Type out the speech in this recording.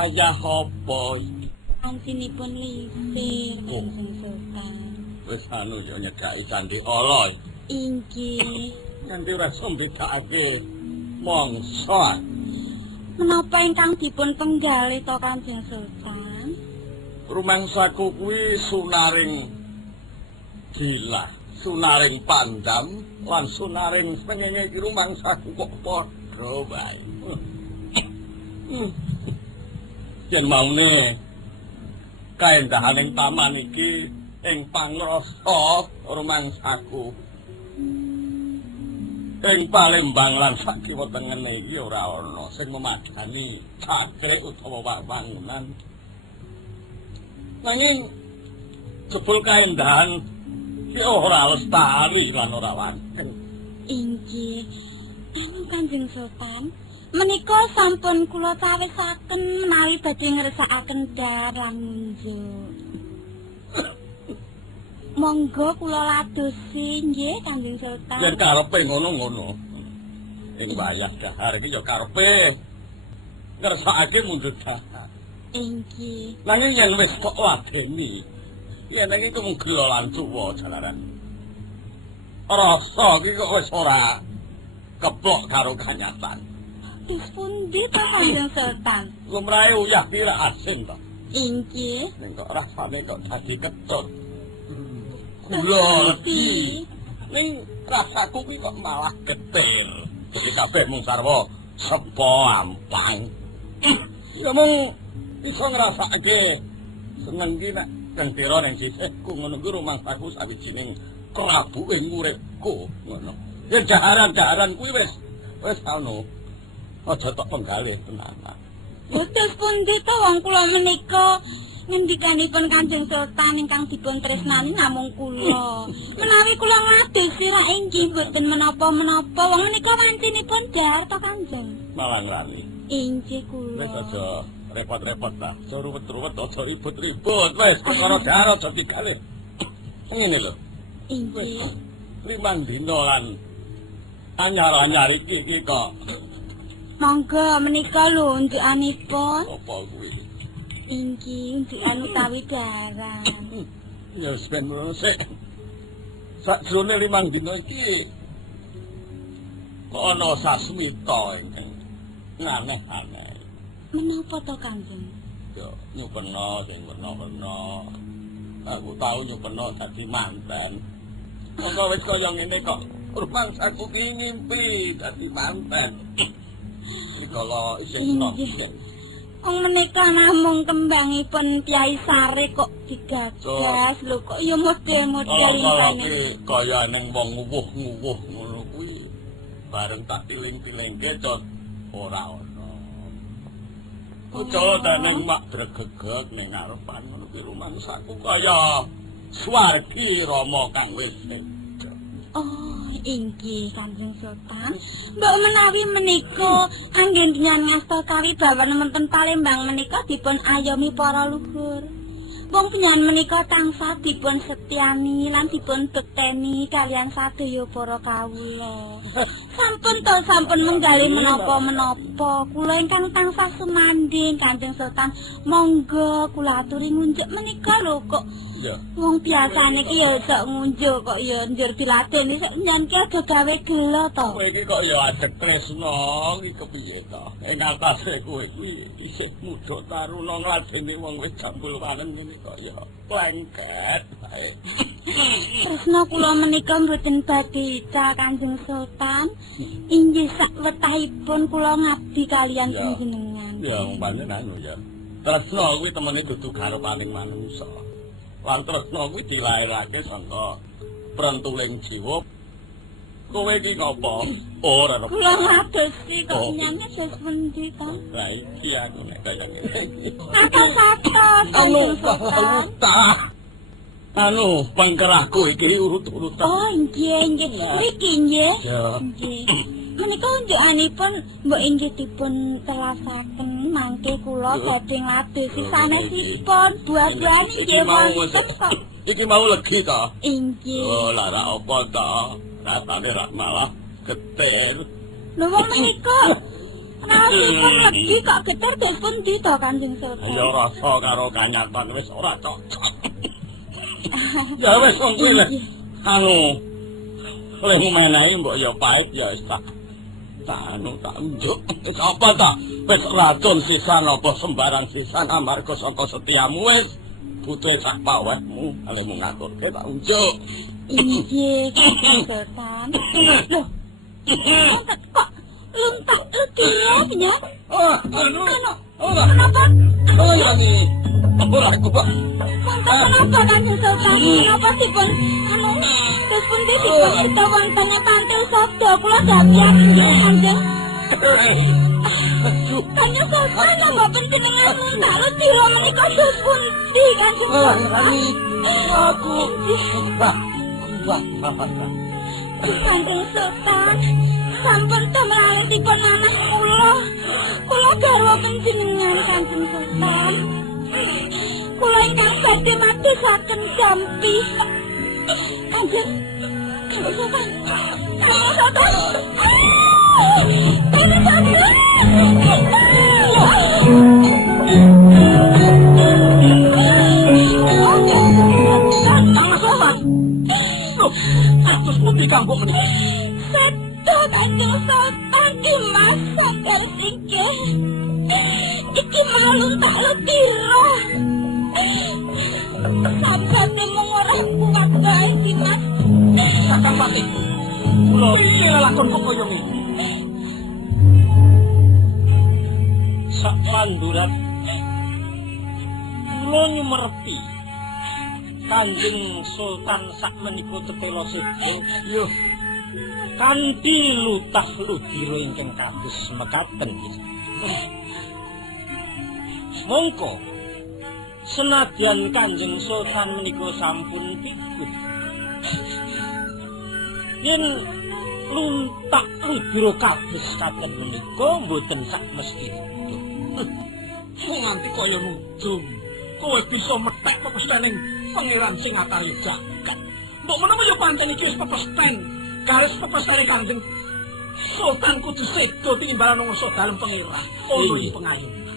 wayah apa iki? Antinipun lisir Kanjeng Sultan. Wis anu ya nyedaki Candi Ala. Inggih. Nganti ora sombedakake mangsa. Menapa ingkang dipun penggalih to Kanjeng Sultan? Rumangsaku kuwi sunaring gila, sunaring pandam lan sunaring pengenge iki rumangsaku kok padha wae. Yen maune kaendahaning taman iki ing pangrasa rumangsaku. Ing Palembang lan sakiwa tengene iki ora ana sing memadani cakrik utawa bangunan. Nanging jebul kaendahan iki ora lestari lan ora wanteng. Inggih. Anu Kanjeng Sultan, menika sampun kula cawisaken menawi badhe ngresakaken daran ngunjuk. Monggo kula ladosi nggih Kanjeng Sultan. Yen karepe ngono-ngono. Ing wayah dahar iki ya karepe ngersakake mundur dahar. Inggih. Nanging yen wis kok ladeni, yen iki mung gelo lan tuwa jalaran. Rasa iki kok wis ora keplok karo kanyatan. Terus pundi to Kanjeng Sultan? Lumrahe uyah pira asin to. Inggih. Ning kok rasane kok dadi ketut. Lho, ning rasaku kuwi kok malah getir. Dadi kabeh mung sarwa sepo ampang. Ya mung iso ngrasake seneng ki nek kentira ning sisihku ngono kuwi rumangsaku sawijining krabu ing uripku ngono. Yen daharan-daharan kuwi wis anu. Aja tok penggalih tenanan. Terus pundi to wong kula menika ngendikanipun Kanjeng Sultan ingkang dipun tresnani namung kula. Menawi kula ngadosi ra inggih mboten menapa-menapa wong menika wancinipun dahar to Kanjeng. Malah ngrani. Inggih kula. Wis aja repot-repot ta. Aja ruwet-ruwet, aja ribut-ribut. Wis perkara dahar aja digalih. Ngene lho. Inggih. 5 dina lan anyar-anyar iki kok. Monggo menika lho unjukanipun. Apa kuwi? Inggih, unjukan utawi barang. Ya wis ben sik. Sakjroning 5 dina iki kok ana sasmita ingkang aneh-aneh. Menapa to Kanjeng? Ya nyupena sing werna-werna. Aku tau nyupena dadi manten. Kok wis kaya ngene kok rumangsaku ki ngimpi dadi manten. Kalau isih enom. Wong menika namung kembangipun Kyai Sare kok digagas lho kok ya model-model iki kaya ning wong nguwuh-nguwuh ngono kuwi. Bareng tak tiling-tilingke cot ora ana. Ucul daneng mak dregegeg ning ngarepan ngono kuwi rumangsaku kaya swargi Rama kang wis Oh, inggih Kanjeng Sultan. Mbok menawi menika anggen ngasta kawi bawan wonten Palembang menika dipun ayomi para luhur. Wong penyan menika tansah dipun setyani lan dipun bekteni kalian sadaya para kawula. Sampun menggali menapa-menapa. Kula ingkang tansah sumandhing Kanjeng Sultan, monggo kula aturi ngunjuk menika lho kok. Ya. Wong biasane ki ya sok ngunjuk kok ya njur diladeni sak nyanki aja gawe gelo to. Kowe iki kok ya ajek tresno iki kepiye to? Ing atase kowe iki isih muda taruna ngladeni wong wis jambul wanen ngene kok ya lengket bae. Tresna kula menika mboten badhe ica Kanjeng Sultan. Inggih sak wetahipun kula ngabdi kalian panjenengan. Ya umpamane anu ya. Tresna kuwi temene dudu garepaning manungsa. Lan tresna kuwi dilairake saka prentuling jiwa. Kowe iki ngopo? Ora ono. Kula ngadosi kok nyanyi wis pundi to? Lah iki aku nek kaya ngene. Kata-kata Anu Anu pangkerahku iki urut-urutan. Oh, nggih. Niki nggih. Ya. Nggih. Menika unjukanipun mbok inggih dipun telasaken mangke kula badhe ngadosi sanesipun buah-buahan nggih wonten kok. Iki mau legi to? Inggih. Oh, lara apa to? Rasane ra malah getir. Lho wong menika Rasipun legi kok getar dipun dito Kanjeng Sultan. Ya rasa karo kanyatan wis ora cocok. Ya wis wong kuwi lek anu olehmu menehi mbok ya pahit ya wis tak anu tak unjuk. Apa ta? Wis racun sisan apa sembarang sisan amarga saka setiamu wis butuhe sak pawehmu olehmu ngaturke tak unjuk. Inggih Kanjeng Sultan. Loh. Kok luntak legi ya? Anu. Kenapa? Oh ya ni. Ora kok. Kenapa Kanjeng Sultan? Kenapa dipun dipun kita wantane pantil sabda kula dadiak Kanjeng. Kanjeng Sultan apa panjenengan muntar dira menika dipun di Kanjeng Sultan. Aku. Kanjeng Sultan, sampun temelalih dipun anak kula garwa panjenengan Kanjeng Sultan. Kula ingkang badhe madosaken jampi. Kanjeng Sultan. Kanjeng Sultan. Terus pundi kanggo menika? Sedo Kanjeng Sultan ki Mas Sagar Singke. Iki malun tak letiro. Sampai temu ora kuat bae si Mas. Kakang Pati. Kula iki lakon kok kaya ngene. Sak pandurat kula nyumerti Kanjeng Sultan sak menika tetela sedo. Yo. Kanthi lutah ludira ingkang kados mekaten. Mongko senadyan Kanjeng Sultan menika sampun pikun. Yen luntak ludira kados katen menika mboten sak mesti. Nganti kaya nudung. Kowe bisa metek pepestaning pangeran sing atari jagat. Mbok menawa ya pancen iki wis pepesteng. Garis pepestane Kanjeng Sultan kudu sedo tinimbalan wong dalem pangeran. Ono iki pengayun.